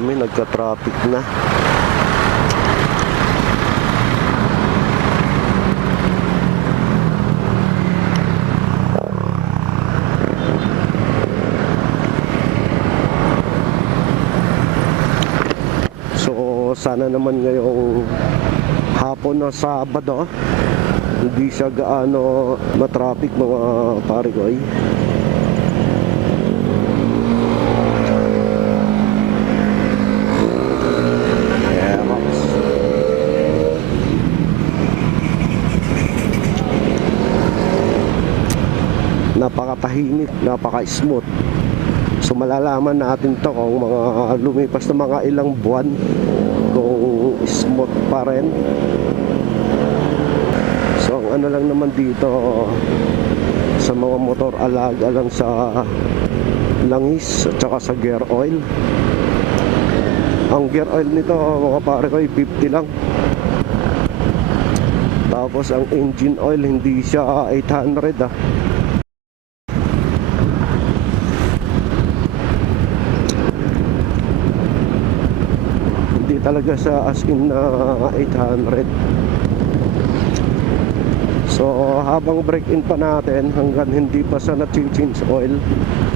dami, nagka-traffic na. So sana naman ngayong hapon na Sabado hindi siya gaano matraffic mga pare ko. Napakatahimik, napaka-smooth. So malalaman natin to kung mga lumipas na mga ilang buwan kung smooth pa rin. So ang ano lang naman dito sa mga motor, alaga lang sa langis at saka sa gear oil. Ang gear oil nito mga pare ko ay 50 lang. Tapos ang engine oil hindi siya 800 ah. Hindi talaga sa as in na 800. So habang break-in pa natin, hanggang hindi pa sa na-change oil,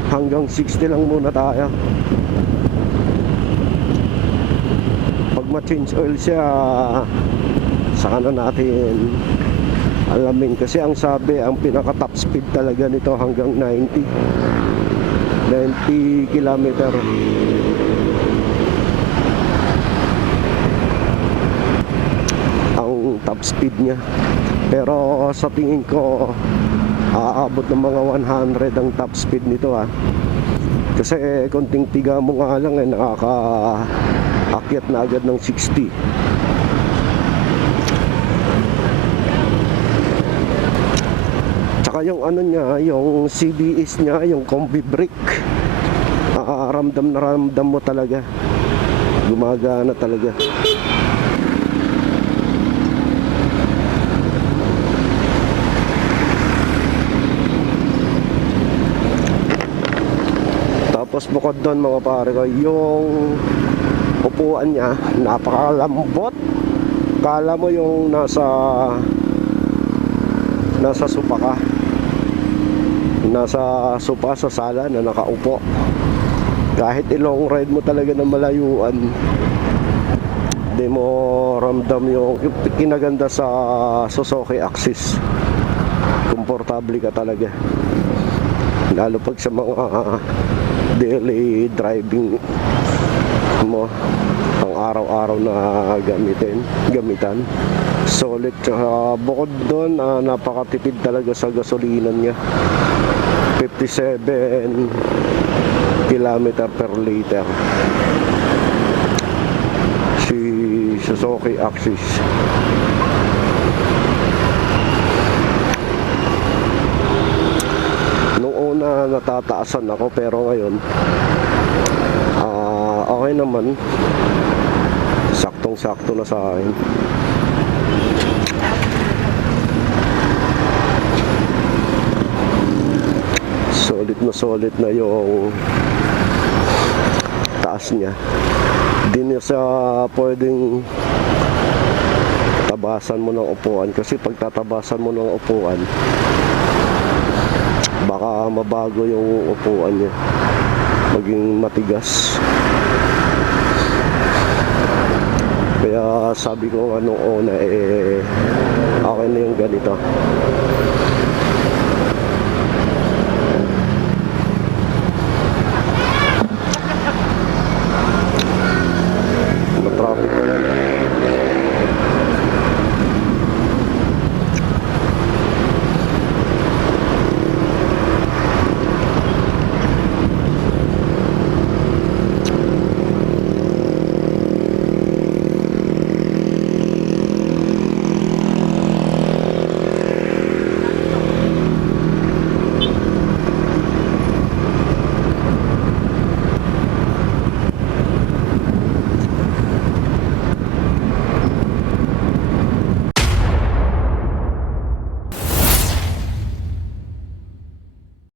hanggang 60 lang muna tayo. Pag ma-change oil siya, saka na natin alamin. Kasi ang sabi, ang pinaka top speed talaga nito hanggang 90 kilometer. Ang top speed niya. Pero sa tingin ko aabot ng mga 100 ang top speed nito ah. Kasi konting tiga mo nga lang nakakaakyat na agad ng 60. Tsaka yung ano niya, yung CBS niya, yung combi brake, ramdam na ramdam mo talaga, gumagana talaga. Tapos bukod doon mga pare ko, yung upuan niya napakalambot. Kala mo yung nasa sopa ka, nasa sopa sa sala na nakaupo. Kahit ilong ride mo talaga ng malayuan, di mo ramdam yung kinaganda sa Suzuki Axis. Komportable ka talaga, lalo pag sa mga daily driving mo, pang araw-araw na gamitan. Solid. Bukod doon, napakatipid talaga sa gasolina niya. 57 kilometer per liter si Suzuki Axis. Natataasan ako, pero ngayon okay naman, saktong-sakto na sa akin. Solid na yung taas niya. Di niya sa pwedeng tabasan mo ng upuan, kasi pag tatabasan mo ng upuan baka mabago yung upuan niya, maging matigas. Kaya sabi ko nung una okay na yung ganito.